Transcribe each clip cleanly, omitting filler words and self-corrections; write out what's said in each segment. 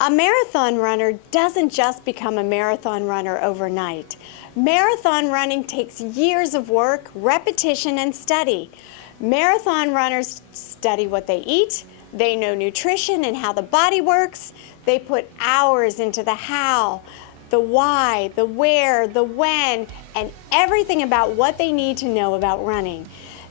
A marathon runner doesn't just become a marathon runner overnight. Marathon running takes years of work, repetition, and study. Marathon runners study what they eat, they know nutrition and how the body works, they put hours into the how, the why, the where, the when, and everything about what they need to know about running.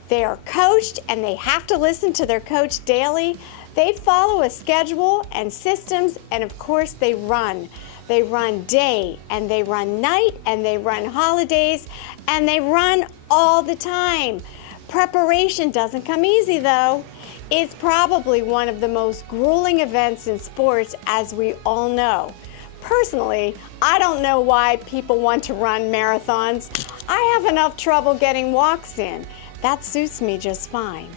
They are coached and they have to listen to their coach daily. They follow a schedule and systems, and of course they run. They run day and they run night and they run holidays and they run all the time. Preparation doesn't come easy though. It's probably one of the most grueling events in sports, as we all know. Personally, I don't know why people want to run marathons. I have enough trouble getting walks in. That suits me just fine.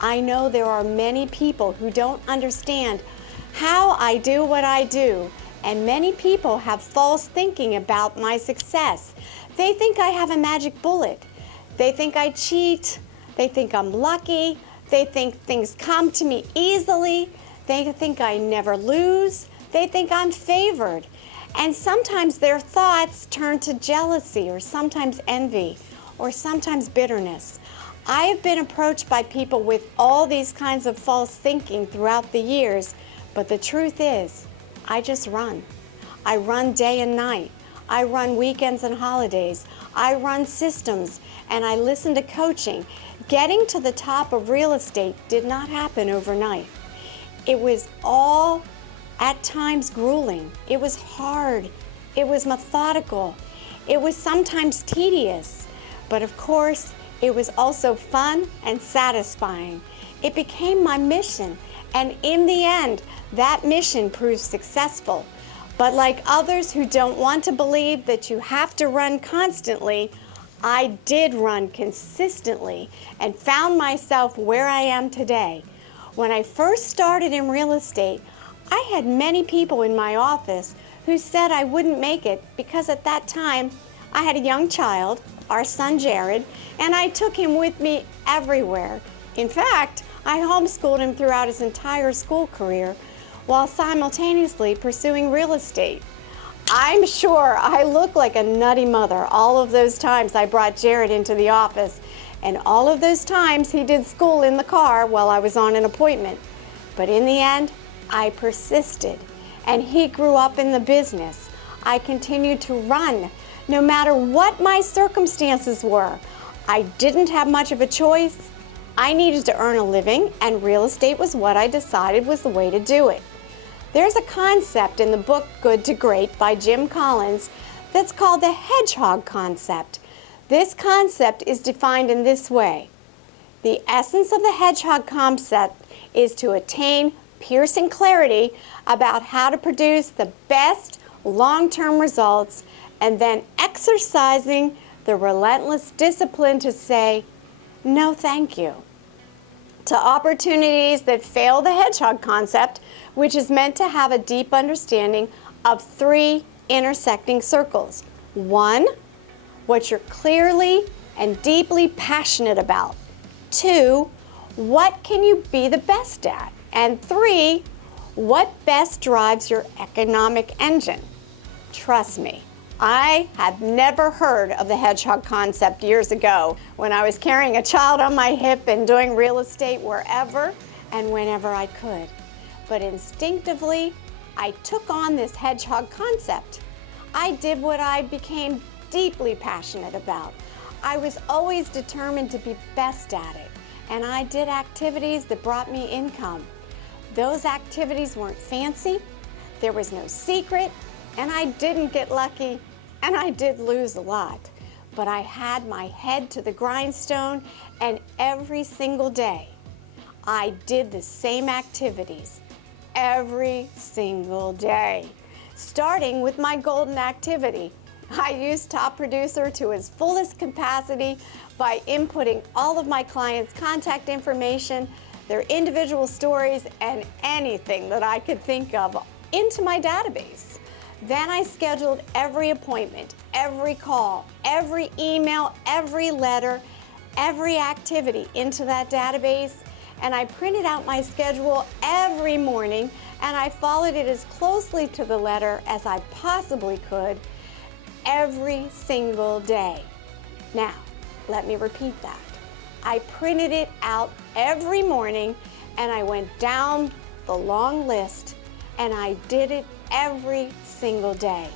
I know there are many people who don't understand how I do what I do, and many people have false thinking about my success. They think I have a magic bullet. They think I cheat. They think I'm lucky. They think things come to me easily. They think I never lose. They think I'm favored. And sometimes their thoughts turn to jealousy, or sometimes envy, or sometimes bitterness. I have been approached by people with all these kinds of false thinking throughout the years, but the truth is, I just run. I run day and night. I run weekends and holidays. I run systems, and I listen to coaching. Getting to the top of real estate did not happen overnight. It was all at times grueling. It was hard. It was methodical. It was sometimes tedious, but of course, it was also fun and satisfying. It became my mission, and in the end, that mission proved successful. But like others who don't want to believe that you have to run constantly, I did run consistently and found myself where I am today. When I first started in real estate, I had many people in my office who said I wouldn't make it because at that time I had a young child, our son Jared, and I took him with me everywhere. In fact, I homeschooled him throughout his entire school career while simultaneously pursuing real estate. I'm sure I look like a nutty mother all of those times I brought Jared into the office, and all of those times he did school in the car while I was on an appointment. But in the end, I persisted, and he grew up in the business. I continued to run no matter what my circumstances were. I didn't have much of a choice. I needed to earn a living, and real estate was what I decided was the way to do it. There's a concept in the book Good to Great by Jim Collins that's called the hedgehog concept. This concept is defined in this way. The essence of the hedgehog concept is to attain piercing clarity about how to produce the best long-term results, and then exercising the relentless discipline to say, no thank you, to opportunities that fail the hedgehog concept, which is meant to have a deep understanding of three intersecting circles. 1, what you're clearly and deeply passionate about. 2, what can you be the best at? And 3, what best drives your economic engine? Trust me, I had never heard of the hedgehog concept years ago when I was carrying a child on my hip and doing real estate wherever and whenever I could. But instinctively, I took on this hedgehog concept. I did what I became deeply passionate about. I was always determined to be best at it, and I did activities that brought me income. Those activities weren't fancy, there was no secret, and I didn't get lucky, and I did lose a lot. But I had my head to the grindstone, and every single day, I did the same activities every single day, starting with my golden activity. I used Top Producer to its fullest capacity by inputting all of my clients' contact information, their individual stories, and anything that I could think of into my database. Then I scheduled every appointment, every call, every email, every letter, every activity into that database, and I printed out my schedule every morning and I followed it as closely to the letter as I possibly could every single day. Now, let me repeat that. I printed it out every morning and I went down the long list and I did it every single day.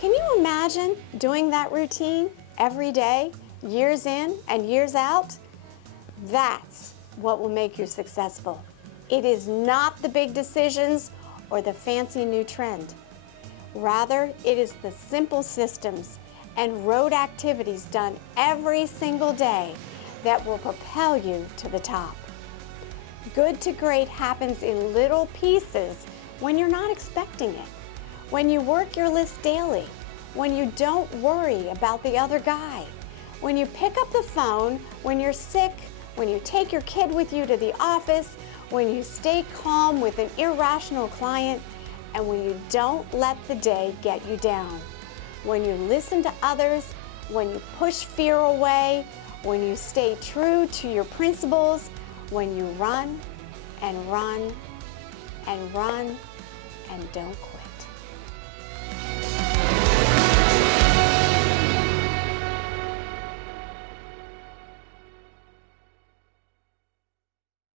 Can you imagine doing that routine every day, years in and years out? That's what will make you successful. It is not the big decisions or the fancy new trend. Rather, it is the simple systems and rote activities done every single day that will propel you to the top. Good to great happens in little pieces when you're not expecting it. When you work your list daily, when you don't worry about the other guy, when you pick up the phone, when you're sick, when you take your kid with you to the office, when you stay calm with an irrational client, and when you don't let the day get you down. When you listen to others, when you push fear away, when you stay true to your principles, when you run and run and run and don't quit.